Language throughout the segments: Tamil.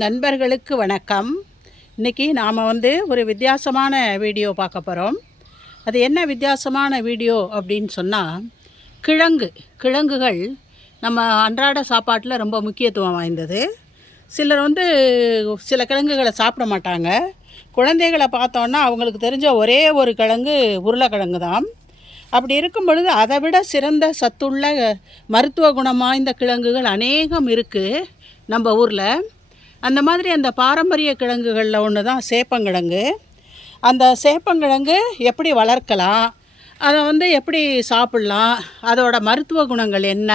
நண்பர்களுக்கு வணக்கம். இன்றைக்கி நாம் வந்து ஒரு வித்தியாசமான வீடியோ பார்க்க போகிறோம் அது என்ன வித்தியாசமான வீடியோ அப்படின்னு சொன்னால் கிழங்கு கிழங்குகள் நம்ம அன்றாட சாப்பாட்டில் ரொம்ப முக்கியத்துவம் வாய்ந்தது. சிலர் வந்து சில கிழங்குகளை சாப்பிட மாட்டாங்க. குழந்தைகளை பார்த்தோன்னா அவங்களுக்கு தெரிஞ்ச ஒரே ஒரு கிழங்கு உருளைக்கிழங்கு தான். அப்படி இருக்கும் பொழுது அதை விட சிறந்த சத்துள்ள மருத்துவ குணம் வாய்ந்த கிழங்குகள் அநேகம் இருக்குது நம்ம ஊரில். அந்த மாதிரி அந்த பாரம்பரிய கிழங்குகளில் ஒன்று தான் சேப்பங்கிழங்கு. அந்த சேப்பங்கிழங்கு எப்படி வளர்க்கலாம் அதை வந்து எப்படி சாப்பிட்லாம் அதோட மருத்துவ குணங்கள் என்ன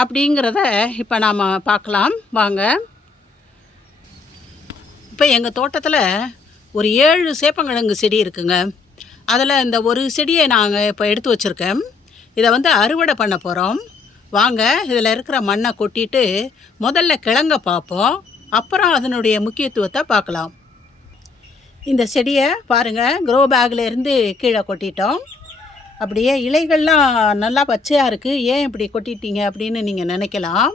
அப்படிங்கிறத இப்போ நாம் பார்க்கலாம். வாங்க. இப்போ எங்கள் தோட்டத்தில் ஒரு ஏழு சேப்பங்கிழங்கு செடி இருக்குங்க. அதில் இந்த ஒரு செடியை நாங்கள் இப்போ எடுத்து வச்சுருக்கேன். இதை வந்து அறுவடை பண்ண போகிறோம் வாங்க இதில் இருக்கிற மண்ணை கொட்டிட்டு முதல்ல கிழங்க பார்ப்போம். அப்புறம் அதனுடைய முக்கியத்துவத்தை பார்க்கலாம். இந்த செடியை பாருங்கள் க்ரோ பேக்லேருந்து கீழே கொட்டிட்டோம். அப்படியே இலைகள்லாம் நல்லா பச்சையாக இருக்குது ஏன் இப்படி கொட்டிட்டீங்க அப்படின்னு நீங்கள் நினைக்கலாம்.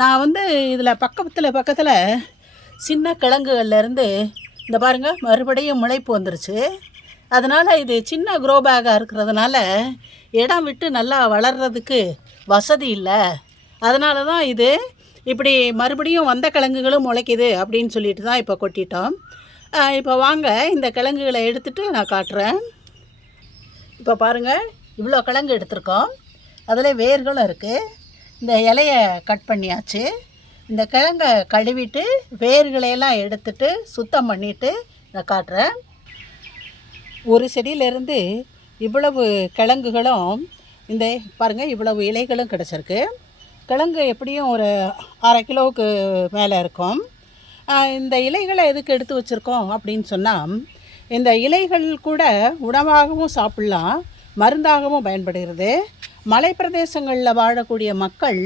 நான் வந்து இதில் பக்கத்தில் பக்கத்தில் சின்ன கிழங்குகள்லேருந்து இந்த பாருங்கள் மறுபடியும் முளைப்பு வந்துருச்சு. அதனால் இது சின்ன க்ரோ பேக்காக இருக்கிறதுனால இடம் விட்டு நல்லா வளர்கிறதுக்கு வசதி இல்லை. அதனால தான் இது இப்படி மறுபடியும் வந்த கிழங்குகளும் முளைக்குது அப்படின்னு சொல்லிட்டு தான் இப்போ கொட்டிட்டோம். இப்போ வாங்க இந்த கிழங்குகளை எடுத்துகிட்டு நான் காட்டுறேன். இப்போ பாருங்கள் இவ்வளோ கிழங்கு எடுத்திருக்கோம். அதில் வேர்களும் இருக்குது இந்த இலையை கட் பண்ணியாச்சு. இந்த கிழங்கை கழுவிட்டு வேர்களையெல்லாம் எடுத்துட்டு சுத்தம் பண்ணிவிட்டு நான் காட்டுறேன். ஒரு செடியிலேருந்து இவ்வளவு கிழங்குகளும் இந்த பாருங்கள் இவ்வளவு இலைகளும் கிடச்சிருக்கு. கிழங்கு எப்படியும் ஒரு அரை கிலோவுக்கு மேலே இருக்கும். இந்த இலைகளை எதுக்கு எடுத்து வச்சுருக்கோம் அப்படின்னு சொன்னால் இந்த இலைகள் கூட உணவாகவும் சாப்பிட்லாம் மருந்தாகவும் பயன்படுகிறது. மலை பிரதேசங்களில் வாழக்கூடிய மக்கள்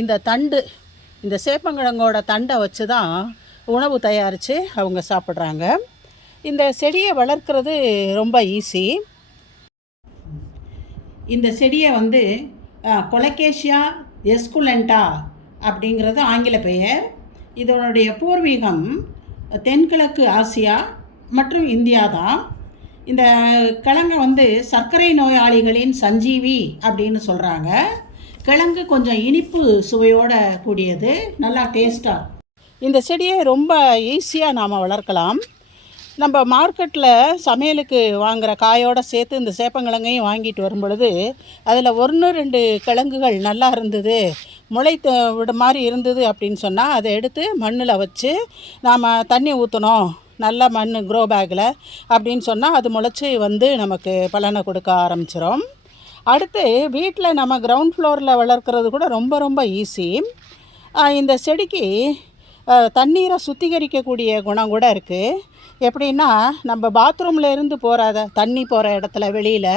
இந்த தண்டு இந்த சேப்பங்கிழங்கோட தண்டை வச்சு தான் உணவு தயாரித்து அவங்க சாப்பிட்றாங்க. இந்த செடியை வளர்க்குறது ரொம்ப ஈஸி. இந்த செடியை வந்து கொலகேஷியா எஸ்குலண்டா அப்படிங்கிறது ஆங்கில பெயர். இதனுடைய பூர்வீகம் தென்கிழக்கு ஆசியா மற்றும் இந்தியா தான் இந்த கிழங்கை வந்து சர்க்கரை நோயாளிகளின் சஞ்சீவி அப்படின்னு சொல்கிறாங்க கிழங்கு கொஞ்சம் இனிப்பு சுவையோட கூடியது நல்லா டேஸ்ட்டாக இந்த செடியை ரொம்ப ஈஸியாக நாம் வளர்க்கலாம். நம்ம மார்க்கெட்டில் சமையலுக்கு வாங்குகிற காயோடு சேர்த்து இந்த சேப்பங்கிழங்கையும் வாங்கிட்டு வரும் பொழுது அதில் ஒன்று ரெண்டு கிழங்குகள் நல்லா இருந்தது முளைத்து விட மாதிரி இருந்தது அப்படின்னு சொன்னால் அதை எடுத்து மண்ணில் வச்சு நாம் தண்ணி ஊற்றணும் நல்ல மண் க்ரோ பேக்கில் அப்படின்னு சொன்னால் அது முளைச்சி வந்து நமக்கு பலனை கொடுக்க ஆரம்பிச்சிடும் அடுத்து வீட்டில் நம்ம கிரவுண்ட் ஃப்ளோரில் வளர்க்குறது கூட ரொம்ப ரொம்ப ஈஸி இந்த செடிக்கு தண்ணீரை சுத்திகரிக்கக்கூடிய குணம் கூட இருக்குது எப்படின்னா நம்ம பாத்ரூமில் இருந்து போகிற தண்ணி போகிற இடத்துல வெளியில்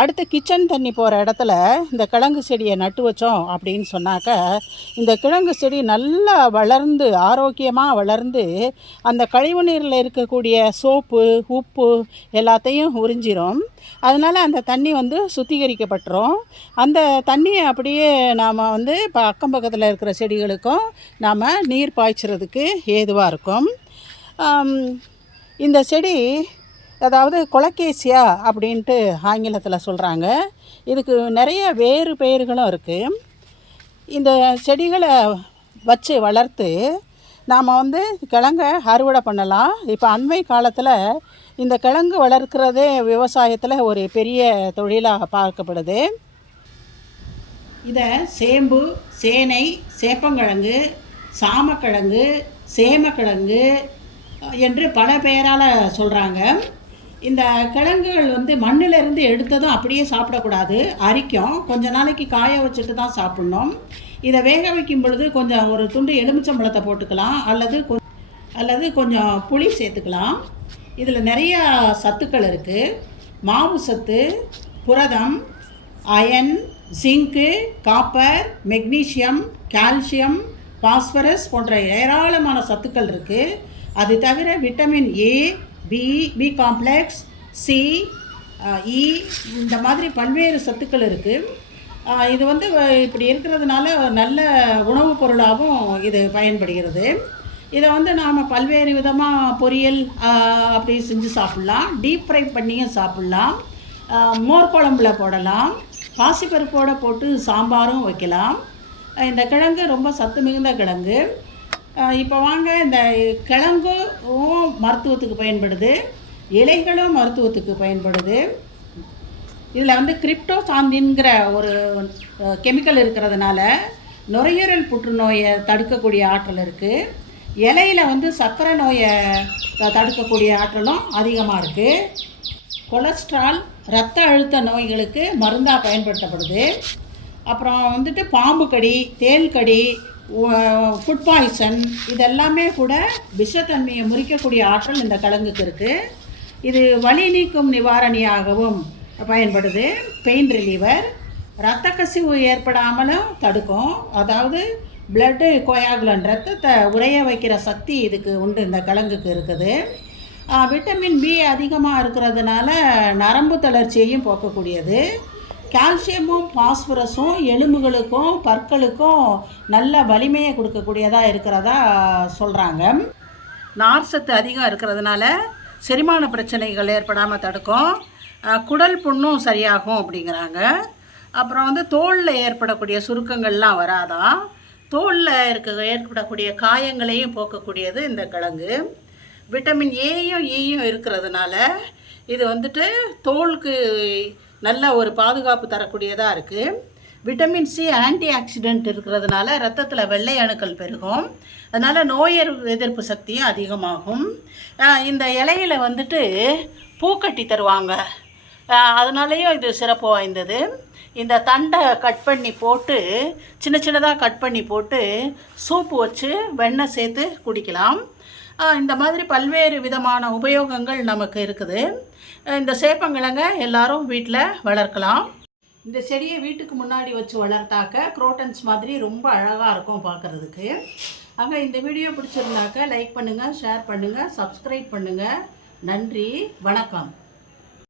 அடுத்து கிச்சன் தண்ணி போகிற இடத்துல இந்த கிழங்கு செடியை நட்டு வச்சோம் அப்படின்னு சொன்னாக்க இந்த கிழங்கு செடி நல்லா வளர்ந்து ஆரோக்கியமாக வளர்ந்து அந்த கழிவு நீரில் இருக்கக்கூடிய சோப்பு உப்பு எல்லாத்தையும் உறிஞ்சிரும். அதனால் அந்த தண்ணி வந்து சுத்திகரிக்கப்பட்டுரும். அந்த தண்ணியை அப்படியே நாம் வந்து இப்போ அக்கம் பக்கத்தில் இருக்கிற செடிகளுக்கும் நாம் நீர் பாய்ச்சுறதுக்கு ஏதுவாக இருக்கும். இந்த செடி அதாவது கொலகேசியா அப்படின்ட்டு ஆங்கிலத்தில் சொல்கிறாங்க இதுக்கு நிறைய வேறு பெயர்களும் இருக்குது இந்த செடிகளை வச்சு வளர்த்து நாம் வந்து கிழங்கை அறுவடை பண்ணலாம். இப்போ அண்மை காலத்தில் இந்த கிழங்கு வளர்க்கிறதே விவசாயத்தில் ஒரு பெரிய தொழிலாக பார்க்கப்படுது. இதை சேம்பு சேனை சேப்பங்கிழங்கு சாமக்கிழங்கு சேமக்கிழங்கு என்று பல பெயரால் சொல்கிறாங்க இந்த கிழங்குகள் வந்து மண்ணிலிருந்து எடுத்ததும் அப்படியே சாப்பிடக்கூடாது. அரிக்கும். கொஞ்ச நாளைக்கு காய வச்சுட்டு தான் சாப்பிட்ணும். இதை வேக வைக்கும் பொழுது கொஞ்சம் ஒரு துண்டு எலுமிச்சம்பழத்தை போட்டுக்கலாம். அல்லது கொ- அல்லது கொஞ்சம் புளி சேர்த்துக்கலாம். இதில் நிறைய சத்துக்கள் இருக்குது மாவு சத்து புரதம் iron zinc copper magnesium calcium phosphorus போன்ற ஏராளமான சத்துக்கள் இருக்குது அது தவிர vitamin A B B complex C E இந்த மாதிரி பல்வேறு சத்துக்கள் இருக்குது இது வந்து இப்படி இருக்கிறதுனால நல்ல உணவுப் பொருளாகவும் இது பயன்படுகிறது. இதை வந்து நாம் பல்வேறு விதமாக பொரியல் அப்படி செஞ்சு சாப்பிட்லாம். டீப் ஃப்ரை பண்ணியும் சாப்பிட்லாம். மோர் குழம்புல போடலாம். பாசிப்பருப்போடு போட்டு சாம்பாரும் வைக்கலாம். இந்த கிழங்கு ரொம்ப சத்து மிகுந்த கிழங்கு. இப்போ வாங்க இந்த கிழங்கும் மருத்துவத்துக்கு பயன்படுது இலைகளும் மருத்துவத்துக்கு பயன்படுது. இதில் வந்து கிரிப்டோசாந்தின்கிற ஒரு கெமிக்கல் இருக்கிறதுனால நுரையீரல் புற்றுநோயை தடுக்கக்கூடிய ஆற்றல் இருக்குது இலையில வந்து சர்க்கரை நோயை தடுக்கக்கூடிய ஆற்றலும் அதிகமாக இருக்குது கொலஸ்ட்ரால் இரத்த அழுத்த நோய்களுக்கு மருந்தாக பயன்படுத்தப்படுது. அப்புறம் வந்துட்டு பாம்பு கடி தேல் கடி ஃபுட் பாய்சன் இதெல்லாமே கூட விஷத்தன்மையை முறிக்கக்கூடிய ஆற்றல் இந்த கிழங்குக்கு இருக்குது இது வலி நீக்கும் நிவாரணியாகவும் பயன்படுது. பெயின் ரிலீவர் இரத்த கசிவு ஏற்படாமலும் தடுக்கும். அதாவது பிளட்டு கோயாகுலன் ரத்தத்தை உறைய வைக்கிற சக்தி இதுக்கு உண்டு இந்த கிழங்குக்கு இருக்குது. விட்டமின் பி அதிகமாக இருக்கிறதுனால நரம்பு தளர்ச்சியையும் போக்கக்கூடியது. கால்சியமும் பாஸ்பரஸும் எலும்புகளுக்கும் பற்களுக்கும் நல்ல வலிமையை கொடுக்கக்கூடியதாக இருக்கிறதா சொல்கிறாங்க நார் சத்து அதிகம் இருக்கிறதுனால செரிமான பிரச்சனைகள் ஏற்படாமல் தடுக்கும். குடல் புண்ணும் சரியாகும் அப்படிங்கிறாங்க. அப்புறம் வந்து தோலில் ஏற்படக்கூடிய சுருக்கங்கள்லாம் வராதான் தோலில் இருக்க ஏற்படக்கூடிய காயங்களையும் போக்கக்கூடியது இந்த கிழங்கு. விட்டமின் ஏயும் ஈயும் e இருக்கிறதுனால இது வந்துட்டு தோலுக்கு நல்ல ஒரு பாதுகாப்பு தரக்கூடியதாக இருக்குது விட்டமின் சி ஆன்டி ஆக்சிடென்ட் இருக்கிறதுனால ரத்தத்தில் வெள்ளை அணுக்கள் பெருகும். அதனால் நோய் எதிர்ப்பு சக்தியும் அதிகமாகும். இந்த இலையில வந்துட்டு பூக்கட்டி தருவாங்க. அதனாலேயும் இது சிறப்பு வாய்ந்தது. இந்த தண்டை கட் பண்ணி போட்டு சின்ன சின்னதாக கட் பண்ணி போட்டு சூப்பு வச்சு வெண்ணெய் சேர்த்து குடிக்கலாம். இந்த மாதிரி பல்வேறு விதமான உபயோகங்கள் நமக்கு இருக்குது. இந்த சேப்பங்கிழங்க எல்லாரும் வீட்டில் வளர்க்கலாம். இந்த செடியை வீட்டுக்கு முன்னாடி வச்சு வளர்த்தாக்க குரோட்டன்ஸ் மாதிரி ரொம்ப அழகாக இருக்கும் பார்க்குறதுக்கு. அங்கே இந்த வீடியோ பிடிச்சிருந்தாக்க லைக் பண்ணுங்கள் ஷேர் பண்ணுங்கள் சப்ஸ்கிரைப் பண்ணுங்கள் நன்றி வணக்கம்.